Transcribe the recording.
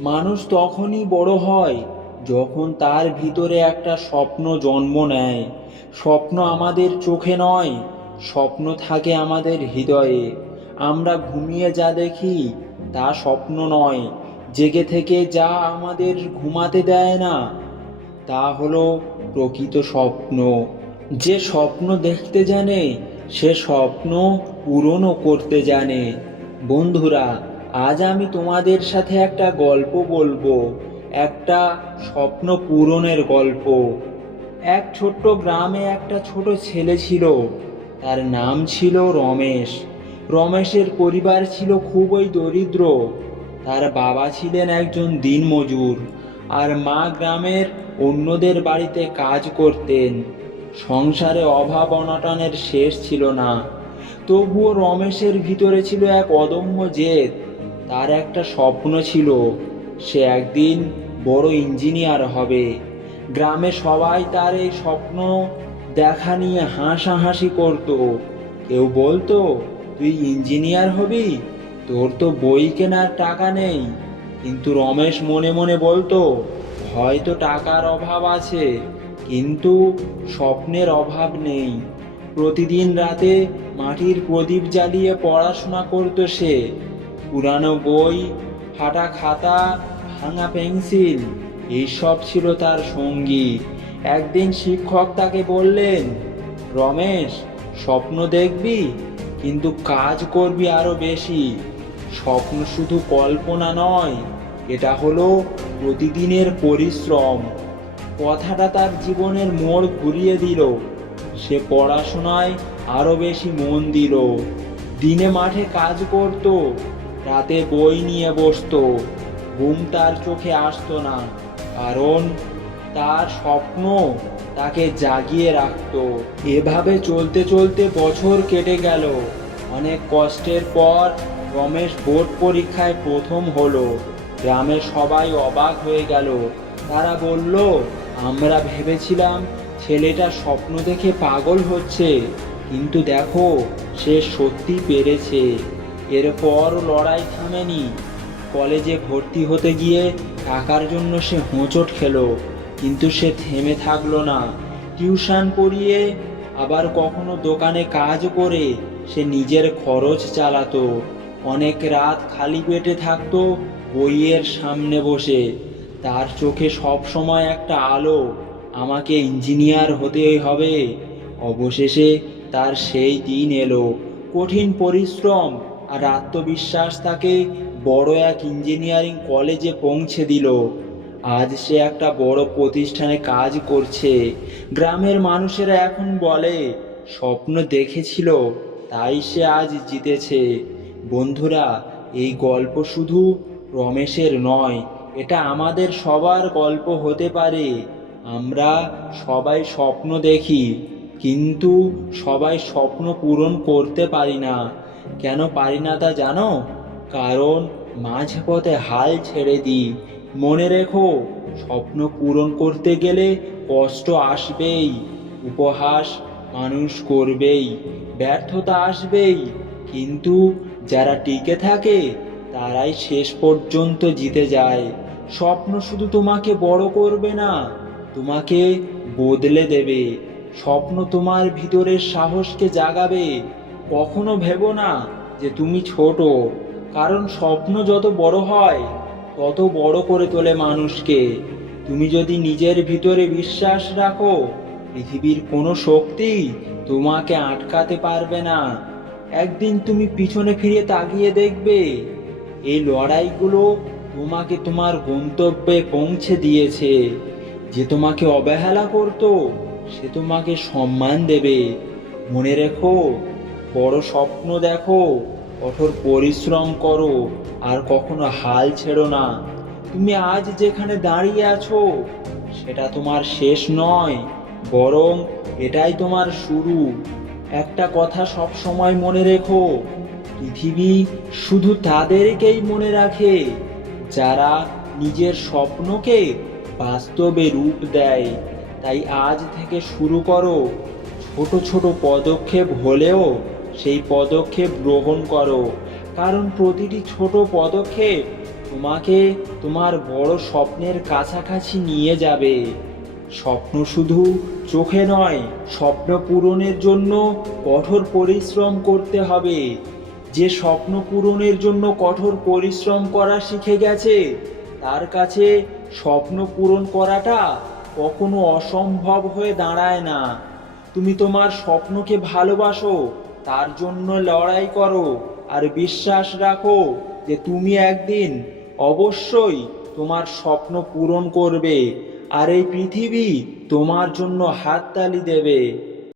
মানুষ তখনই বড় হয় যখন তার ভিতরে একটা স্বপ্ন জন্ম নেয়। স্বপ্ন আমাদের চোখে নয়, স্বপ্ন থাকে আমাদের হৃদয়ে। আমরা ঘুমিয়ে যা দেখি, তা স্বপ্ন নয়। জেগে থেকে যা আমাদের ঘুমাতে দেয় না, তা হলো প্রকৃত স্বপ্ন। যে স্বপ্ন দেখতে জানে, সে স্বপ্ন পূরণও করতে জানে। বন্ধুরা আজ আমি তোমাদের সাথে একটা গল্প বলব, একটা স্বপ্ন পূরণের গল্প। এক ছোট্ট গ্রামে একটা ছোট ছেলে ছিল, তার নাম ছিল রমেশ। রমেশের পরিবার ছিল খুবই দরিদ্র, তার বাবা ছিলেন একজন দিনমজুর আর মা গ্রামের অন্যদের বাড়িতে কাজ করতেন। সংসারে অভাব অনটনের শেষ ছিল না। তবুও রমেশের ভিতরে ছিল এক অদম্য জেদ। তার একটা স্বপ্ন ছিল, সে একদিন বড় ইঞ্জিনিয়ার হবে। গ্রামে সবাই তার এই স্বপ্ন দেখা নিয়ে হাসাহাসি করত। কেউ বলতো, তুই ইঞ্জিনিয়ার হবি? তোর তো বই কেনার টাকা নেই। কিন্তু রমেশ মনে মনে বলতো, হয়তো টাকার অভাব আছে, কিন্তু স্বপ্নের অভাব নেই। প্রতিদিন রাতে মাটির প্রদীপ জ্বালিয়ে পড়াশোনা করতো সে। পুরানো বই, ফাটা খাতা, ভাঙা পেন্সিল এইসব ছিল তার সঙ্গী। একদিন শিক্ষক তাকে বললেন, রমেশ, স্বপ্ন দেখবি, কিন্তু কাজ করবি আরও বেশি। স্বপ্ন শুধু কল্পনা নয়, এটা হলো প্রতিদিনের পরিশ্রম। কথাটা তার জীবনের মোড় ঘুরিয়ে দিল। সে পড়াশোনায় আরও বেশি মন দিল। দিনে মাঠে কাজ করত রাতে বই নিয়ে বসতো। ঘুম তার চোখে আসতো না, কারণ তার স্বপ্ন তাকে জাগিয়ে রাখত। এভাবে চলতে চলতে বছর কেটে গেল। অনেক কষ্টের পর রমেশ বোর্ড পরীক্ষায় প্রথম হলো। গ্রামের সবাই অবাক হয়ে গেল। তারা বলল, আমরা ভেবেছিলাম ছেলেটা স্বপ্ন দেখে পাগল হচ্ছে, কিন্তু দেখো সে সত্যি পেরেছে। এরপর লড়াই থামেনি। কলেজে ভর্তি হতে গিয়ে টাকার জন্য সে হোঁচট খেলো, কিন্তু সে থেমে থাকল না। টিউশন পড়িয়ে আবার কখনো দোকানে কাজ করে সে নিজের খরচ চালাতো। অনেক রাত খালি পেটে থাকতো বইয়ের সামনে বসে। তার চোখে সব সময় একটা আলো, আমাকে ইঞ্জিনিয়ার হতেই হবে। অবশেষে তার সেই দিন এলো। কঠিন পরিশ্রম আর আত্মবিশ্বাস তাকে বড় এক ইঞ্জিনিয়ারিং কলেজে পৌঁছে দিল। আজ সে একটা বড় প্রতিষ্ঠানে কাজ করছে। গ্রামের মানুষেরা এখন বলে, স্বপ্ন দেখেছিল, তাই সে আজ জিতেছে। বন্ধুরা, এই গল্প শুধু রমেশের নয়, এটা আমাদের সবার গল্প হতে পারে। আমরা সবাই স্বপ্ন দেখি, কিন্তু সবাই স্বপ্ন পূরণ করতে পারি না। কেন পারি না তা জানো? কারণ মাঝে পথে হাল ছেড়ে দিই। মনে রেখো, স্বপ্ন পূরণ করতে গেলে কষ্ট আসবেই, উপহাস মানুষ করবেই, ব্যর্থতা আসবেই। কিন্তু যারা টিকে থাকে, তারাই শেষ পর্যন্ত জিতে যায়। স্বপ্ন শুধু তোমাকে বড় করবে না, তোমাকে বদলে দেবে। স্বপ্ন তোমার ভিতরের সাহসকে জাগাবে কখনো ভেবো না যে তুমি ছোট। কারণ স্বপ্ন যত বড় হয়, তত বড় করে তোলে মানুষকে। তুমি যদি নিজের ভিতরে বিশ্বাস রাখো, পৃথিবীর কোনো শক্তি তোমাকে আটকাতে পারবে না। একদিন তুমি পিছনে ফিরে তাকিয়ে দেখবে এই লড়াইগুলো তোমাকে তোমার গন্তব্যে পৌঁছে দিয়েছে। যে তোমাকে অবহেলা করত, সে তোমাকে সম্মান দেবে। মনে রেখো বড় স্বপ্ন দেখো, কঠোর পরিশ্রম করো, আর কখনো হাল ছেড়ো না। তুমি আজ যেখানে দাঁড়িয়ে আছো, সেটা তোমার শেষ নয়, বরং এটাই তোমার শুরু। একটা কথা সব সময় মনে রেখো, পৃথিবী শুধু তাদেরকেই মনে রাখে, যারা নিজের স্বপ্নকে বাস্তবে রূপ দেয়। তাই আজ থেকে শুরু করো, ছোট ছোট পদক্ষেপ হলেও সেই পদক্ষেপ গ্রহণ করো। কারণ প্রতিটি ছোট পদক্ষেপ তোমাকে তোমার বড় স্বপ্নের কাছাকাছি নিয়ে যাবে। স্বপ্ন শুধু চোখে নয়, স্বপ্ন পূরণের জন্য কঠোর পরিশ্রম করতে হবে। যে স্বপ্ন পূরণের জন্য কঠোর পরিশ্রম করা শিখে গেছে, তার কাছে স্বপ্ন পূরণ করাটা কখনো অসম্ভব হয়ে দাঁড়ায় না। তুমি তোমার স্বপ্নকে ভালোবাসো তার জন্য লড়াই করো আর বিশ্বাস রাখো যে তুমি একদিন অবশ্যই তোমার স্বপ্ন পূরণ করবে আর এই পৃথিবী তোমার জন্য হাততালি দেবে।